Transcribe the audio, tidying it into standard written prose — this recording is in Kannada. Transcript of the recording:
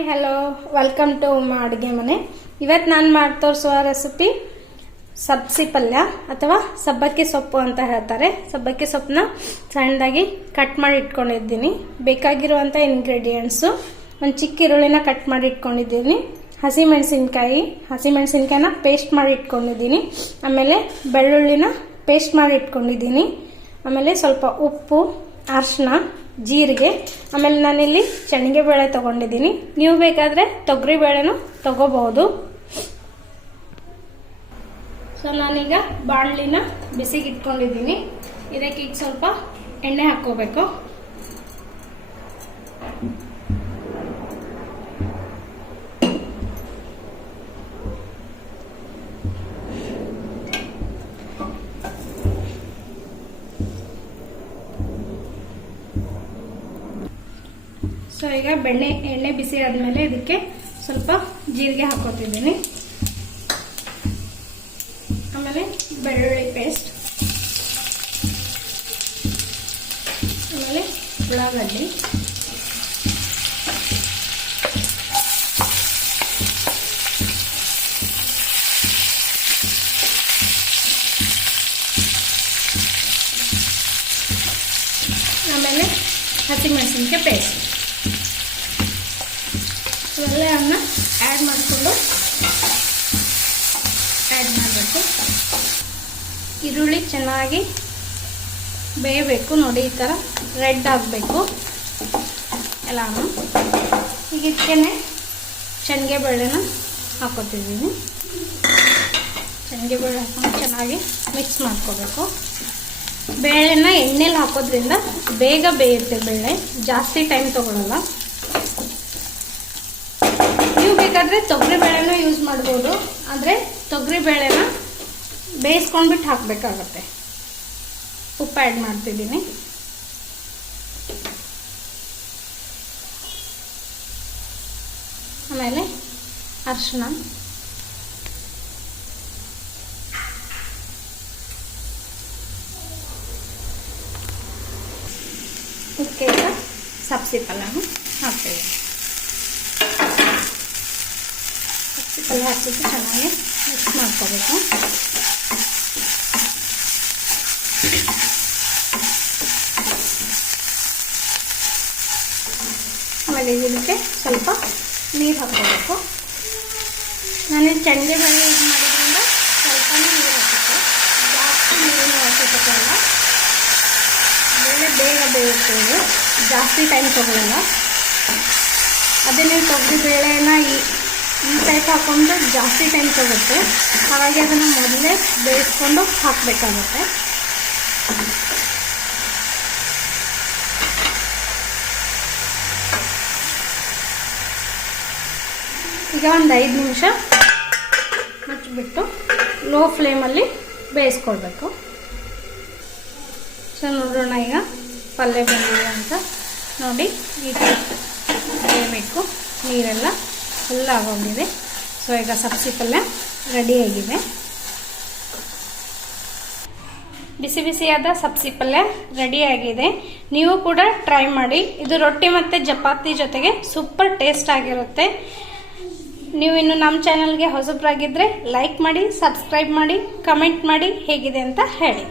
Hi hello welcome to Uma ಅಡುಗೆ ಮನೆ. ಇವತ್ತು ನಾನು ಮಾಡಿ ತೋರಿಸುವ ರೆಸಿಪಿ ಸಬ್ಸಿ ಪಲ್ಯ ಅಥವಾ ಸಬ್ಬಕ್ಕಿ ಸೊಪ್ಪು ಅಂತ ಹೇಳ್ತಾರೆ. ಸಬ್ಬಕ್ಕಿ ಸೊಪ್ಪನ್ನ ಸಣ್ಣದಾಗಿ ಕಟ್ ಮಾಡಿ ಇಟ್ಕೊಂಡಿದ್ದೀನಿ. ಬೇಕಾಗಿರುವಂಥ ಇಂಗ್ರೀಡಿಯೆಂಟ್ಸು ಒಂದು ಚಿಕ್ಕ ಈರುಳ್ಳಿನ ಕಟ್ ಮಾಡಿ ಇಟ್ಕೊಂಡಿದ್ದೀನಿ, ಹಸಿಮೆಣಸಿನ್ಕಾಯಿನ ಪೇಸ್ಟ್ ಮಾಡಿ ಇಟ್ಕೊಂಡಿದ್ದೀನಿ, ಆಮೇಲೆ ಬೆಳ್ಳುಳ್ಳಿನ ಪೇಸ್ಟ್ ಮಾಡಿ ಇಟ್ಕೊಂಡಿದ್ದೀನಿ, ಆಮೇಲೆ ಸ್ವಲ್ಪ ಉಪ್ಪು, ಅರಿಶಿನ, ಜೀರಿಗೆ, ಆಮೇಲೆ ನಾನಿಲ್ಲಿ ಶೇಂಗಾ ಬೇಳೆ ತಗೊಂಡಿದ್ದೀನಿ. ನೀವು ಬೇಕಾದರೆ ತೊಗರಿ ಬೇಳೆನೂ ತಗೋಬಹುದು. ಸೊ ನಾನೀಗ ಬಾಣಲಿನ ಬಿಸಿಗೆ ಇಟ್ಕೊಂಡಿದ್ದೀನಿ. ಇದಕ್ಕೆ ಈಗ ಸ್ವಲ್ಪ ಎಣ್ಣೆ ಹಾಕೋಬೇಕು. ಸೊ ಈಗ ಎಣ್ಣೆ ಬಿಸಿ ಆದಮೇಲೆ ಇದಕ್ಕೆ ಸ್ವಲ್ಪ ಜೀರಿಗೆ ಹಾಕೋತಿದ್ದೀನಿ, ಆಮೇಲೆ ಬೆಳ್ಳುಳ್ಳಿ ಪೇಸ್ಟ್, ಆಮೇಲೆ ಉಳ್ಳಾಗಡ್ಡಿ, ಆಮೇಲೆ ಹಸಿಮೆಣಸಿನ್ಕಾಯಿ ಪೇಸ್ಟ್ ಇವೆಲ್ಲವನ್ನು ಆ್ಯಡ್ ಮಾಡಿಕೊಂಡು ಮಾಡಬೇಕು. ಈರುಳ್ಳಿ ಚೆನ್ನಾಗಿ ಬೇಯಬೇಕು. ನೋಡಿ, ಈ ಥರ ರೆಡ್ ಆಗಬೇಕು ಎಲ್ಲಾನು. ಈಗ ಇದಕ್ಕೆ ಶೇಂಗಾ ಬೇಳೆನ ಹಾಕೋತಿದ್ದೀನಿ. ಶೇಂಗಾ ಬೇಳೆ ಹಾಕೊಂಡು ಚೆನ್ನಾಗಿ ಮಿಕ್ಸ್ ಮಾಡ್ಕೋಬೇಕು. ಬೇಳೆನ ಎಣ್ಣೆಲಿ ಹಾಕೋದ್ರಿಂದ ಬೇಗ ಬೇಯುತ್ತೆ. ಬೇಳೆ ಜಾಸ್ತಿ ಟೈಮ್ ತಗೊಳ್ಳಲ್ಲ. ನೀವು ಬೇಕಾದರೆ ತೊಗರಿ ಬೇಳೆನೂ ಯೂಸ್ ಮಾಡ್ಬೋದು, ಆದರೆ ತೊಗರಿ ಬೇಳೆನ ಬೇಯಿಸ್ಕೊಂಡ್ಬಿಟ್ಟು ಹಾಕಬೇಕಾಗತ್ತೆ. ಉಪ್ಪು ಆ್ಯಡ್ ಮಾಡ್ತಿದ್ದೀನಿ. ಆಮೇಲೆ ಅರಿಶಿನ, ಇದಕ್ಕೆ ಸಬ್ಸಿ ಪಲ್ಯನೂ ಹಾಕ್ತೀವಿ. ಪಲ್ಯ ಹಾಕಿಬಿಟ್ಟು ಚೆನ್ನಾಗಿ ಮಿಕ್ಸ್ ಮಾಡ್ಕೋಬೇಕು. ಆಮೇಲೆ ಇದಕ್ಕೆ ಸ್ವಲ್ಪ ನೀರು ಹಾಕ್ಕೋಬೇಕು. ನಾನಿಲ್ಲಿ ಶೇಂಗಾ ಬೇಳೆ ಯೂಸ್ ಮಾಡೋದ್ರಿಂದ ಸ್ವಲ್ಪನೇ ನೀರು ಹಾಕಬೇಕು, ಜಾಸ್ತಿ ನೀರಿನ ಅವಶ್ಯಕತೆ ಇಲ್ಲ. ಬೇಳೆ ಬೇಗ ಬೇಯುತ್ತೆ, ಇದು ಜಾಸ್ತಿ ಟೈಮ್ ತಗೊಳ್ಳಲ್ಲ. ಅದೇ ನೀವು ತೊಗರಿ ಬೇಳೆನ ಈ ಟೈಪ್ ಹಾಕ್ಕೊಂಡು ಜಾಸ್ತಿ ಟೈಮ್ ತಗುತ್ತೆ. ಹಾಗಾಗಿ ಅದನ್ನು ಮೊದಲೇ ಬೇಯಿಸ್ಕೊಂಡು ಹಾಕಬೇಕಾಗುತ್ತೆ. ಈಗ ಒಂದು 5 ನಿಮಿಷ ಮುಚ್ಚಿಬಿಟ್ಟು ಲೋ ಫ್ಲೇಮಲ್ಲಿ ಬೇಯಿಸ್ಕೊಳ್ಬೇಕು. ಸೊ ನೋಡೋಣ ಈಗ ಪಲ್ಯ ಬಂದಿದೆ ಅಂತ. ನೋಡಿ, ಈ ಟೈಪ್ ಬೇಯಬೇಕು. ನೀರೆಲ್ಲ ಫುಲ್ ಆಗೋಗಿದೆ. ಸೊ ಈಗ ಸಬ್ಸಿ ಪಲ್ಯ ರೆಡಿಯಾಗಿದೆ. ಬಿಸಿ ಬಿಸಿಯಾದ ಸಬ್ಸಿ ಪಲ್ಯ ರೆಡಿಯಾಗಿದೆ. ನೀವು ಕೂಡ ಟ್ರೈ ಮಾಡಿ. ಇದು ರೊಟ್ಟಿ ಮತ್ತು ಚಪಾತಿ ಜೊತೆಗೆ ಸೂಪರ್ ಟೇಸ್ಟ್ ಆಗಿರುತ್ತೆ. ನೀವು ಇನ್ನು ನಮ್ಮ ಚಾನಲ್ಗೆ ಹೊಸಬರಾಗಿದ್ದರೆ ಲೈಕ್ ಮಾಡಿ, ಸಬ್ಸ್ಕ್ರೈಬ್ ಮಾಡಿ, ಕಮೆಂಟ್ ಮಾಡಿ ಹೇಗಿದೆ ಅಂತ ಹೇಳಿ.